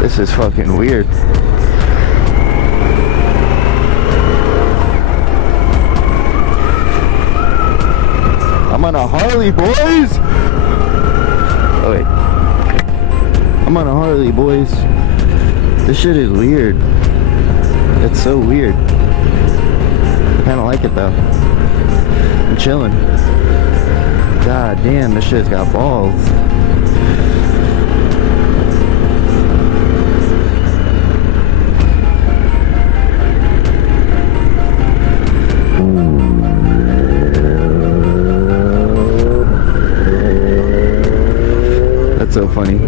This is fucking weird. I'm on a Harley, boys! Oh, wait. I'm on a Harley, boys. This shit is weird. It's so weird. I kinda like it, though. I'm chilling. God damn, this shit's got balls. That's so funny.